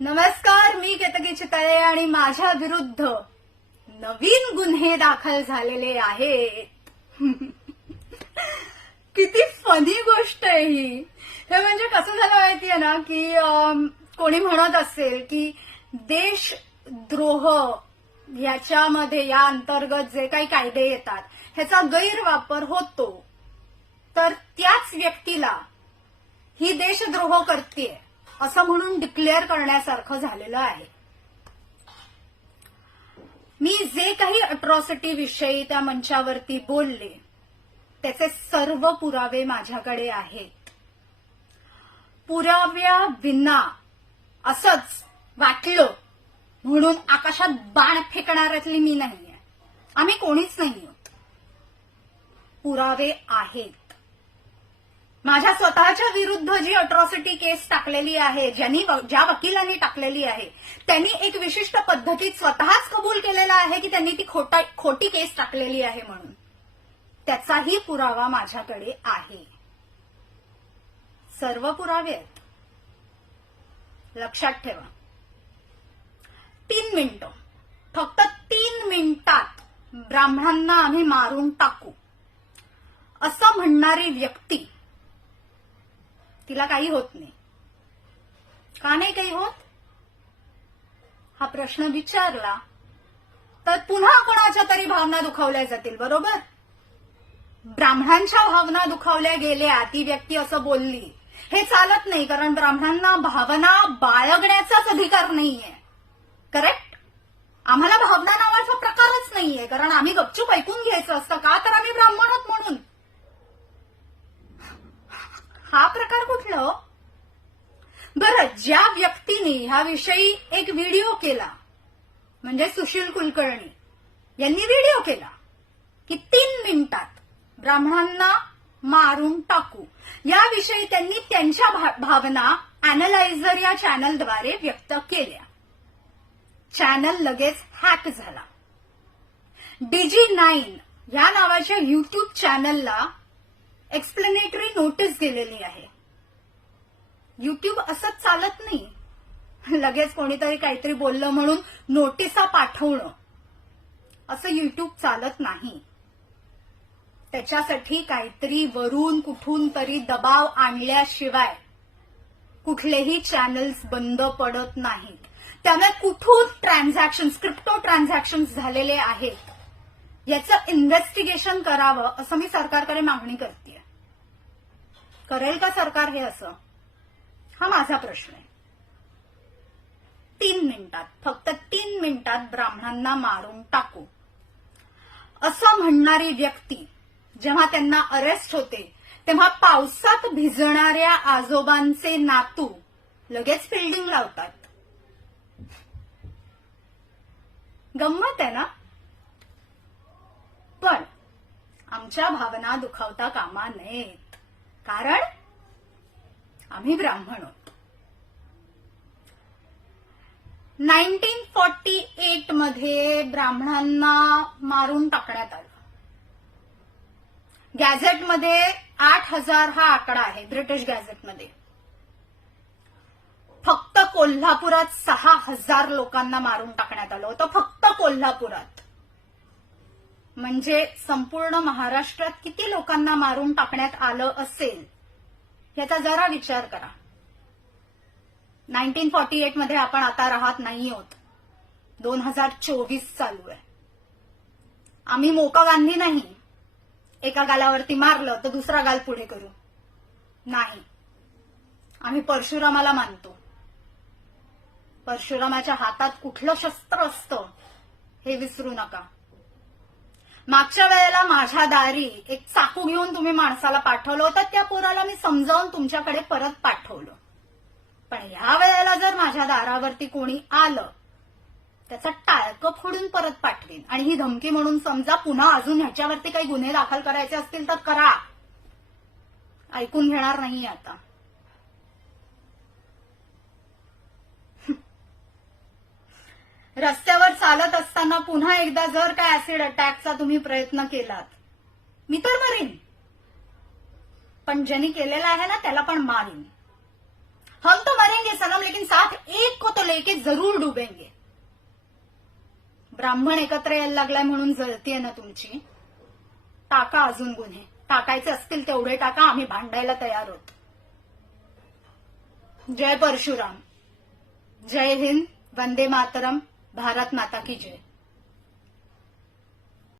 नमस्कार मी केतकी चितळे आणि माझ्या विरुद्ध नवीन गुन्हे दाखल झालेले आहेत. किती फनी गोष्ट आहे ही. हे म्हणजे कसं झालं माहितीये ना की कोणी म्हणत असेल की देशद्रोह याच्यामध्ये या अंतर्गत जे काही कायदे येतात ह्याचा गैरवापर होतो. तर त्याच व्यक्तीला ही देशद्रोह करते असं म्हणून डिक्लेअर करण्यासारखं झालेलं आहे. मी जे काही अट्रॉसिटी विषयी त्या मंचावरती बोलले त्याचे सर्व पुरावे माझ्याकडे आहेत. पुराव्या विना असंच वाटलं म्हणून आकाशात बाण फेकणाऱ्यातली मी नाहीये. आम्ही कोणीच नाही आहोत पुरावे आहेत. माझ्या स्वतःच्या विरुद्ध जी अट्रॉसिटी केस टाकलेली आहे ज्यांनी ज्या वकिलांनी टाकलेली आहे त्यांनी एक विशिष्ट पद्धतीत स्वतःच कबूल केलेला आहे की त्यांनी ती खोटा खोटी केस टाकलेली आहे म्हणून. त्याचाही पुरावा माझ्याकडे आहे. सर्व पुरावे आहेत. लक्षात ठेवा. तीन मिनिटं. फक्त तीन मिनिटात ब्राह्मणांना आम्ही मारून टाकू. असं म्हणणारी व्यक्ती तिला काही होत नाही. का नाही काही होत? हा प्रश्न विचारला तर पुन्हा कोणाच्या तरी भावना दुखावल्या जातील बरोबर? ब्राह्मणांच्या भावना दुखावल्या गेल्या ती व्यक्ती असं बोलली. हे चालत नाही कारण ब्राह्मणांना भावना बाळगण्याचाच अधिकार नाहीये. करेक्ट आम्हाला भावना नावाचा प्रकारच नाहीये कारण आम्ही गपचूप ऐकून घ्यायचं असतं. का तर आम्ही ब्राह्मण आहोत म्हणून हा प्रकार कुठला? हो? बरं ज्या व्यक्तीने ह्याविषयी एक व्हिडिओ केला म्हणजे सुशील कुलकर्णी यांनी व्हिडिओ केला की तीन मिनिटात ब्राह्मणांना मारून टाकू. याविषयी त्यांनी त्यांच्या भा- भावना अॅनलायझर या चॅनलद्वारे व्यक्त केल्या. चॅनल लगेच हॅक झाला. डीजी नाईन या नावाच्या युट्यूब चॅनलला एक्सप्लेनेटरी नोटीस गेलेली आहे. युट्यूब असं चालत नाही. लगेच कोणीतरी काहीतरी बोललं म्हणून नोटिसा पाठवणं. असं युट्यूब चालत नाही. त्याच्यासाठी काहीतरी वरून कुठून तरी दबाव आणल्याशिवाय कुठलेही चॅनल्स बंद पडत नाहीत. त्यामुळे कुठून ट्रान्झॅक्शन क्रिप्टो ट्रान्झॅक्शन झालेले आहेत? याचं इन्व्हेस्टिगेशन करावं असं मी सरकारकडे मागणी करते करेल का सरकार हे असं? हा माझा प्रश्न आहे. तीन मिनिटात फक्त तीन मिनिटात ब्राह्मणांना मारून टाकू. असं म्हणणारी व्यक्ती जेव्हा त्यांना अरेस्ट होते तेव्हा पावसात भिजणाऱ्या आजोबांचे नातू लगेच फिल्डिंग लावतात. गंमत आहे ना पण आमच्या भावना दुखावता कामा नयेत कारण आम्ही ब्राह्मण होत. नाईन्टीन फॉर्टी एटमध्ये ब्राह्मणांना मारून टाकण्यात आलं. गॅझेटमध्ये आठ हजार हा आकडा आहे ब्रिटिश गॅझेटमध्ये. फक्त कोल्हापुरात सहा हजार लोकांना मारून टाकण्यात आलं होतं फक्त कोल्हापुरात. म्हणजे संपूर्ण महाराष्ट्रात किती लोकांना मारून टाकण्यात आलं असेल याचा जरा विचार करा. नाईन्टीन फॉर्टी एटमध्ये आपण आता राहत नाही आहोत. दोन हजार चोवीस चालू आहे. आम्ही मोका गांधी नाही. एका गालावरती मारलं तर दुसरा गाल पुढे करू. नाही. आम्ही परशुरामाला मानतो. परशुरामाच्या हातात कुठलं शस्त्र असतं हे विसरू नका. मागच्या वेळेला माझ्या दारी एक चाकू घेऊन तुम्ही माणसाला पाठवलं होतं त्या पोराला मी समजावून तुमच्याकडे परत पाठवलं. पण ह्या वेळेला जर माझ्या दारावरती कोणी आलं त्याचं टाळकं फोडून परत पाठवेन. आणि ही धमकी म्हणून समजा पुन्हा अजून ह्याच्यावरती काही गुन्हे दाखल करायचे असतील तर करा. ऐकून घेणार नाही आता. रस्त्यावर चालत असताना पुन्हा एकदा जर काय ऍसिड अटॅकचा तुम्ही प्रयत्न केलात मी तर मरीन. पण ज्यांनी केलेला आहे ना त्याला पण मारीन. हम तो मरेंगे सनम लेकिन साथ एक को तो लेके जरूर डुबेंगे. ब्राह्मण एकत्र यायला लागलाय म्हणून जळतीये ना तुमची. टाका अजून गुन्हे. टाकायचे असतील तेवढे टाका आम्ही भांडायला तयार आहोत. जय परशुराम. जय हिंद. वंदे मातरम. भारत माता की जय।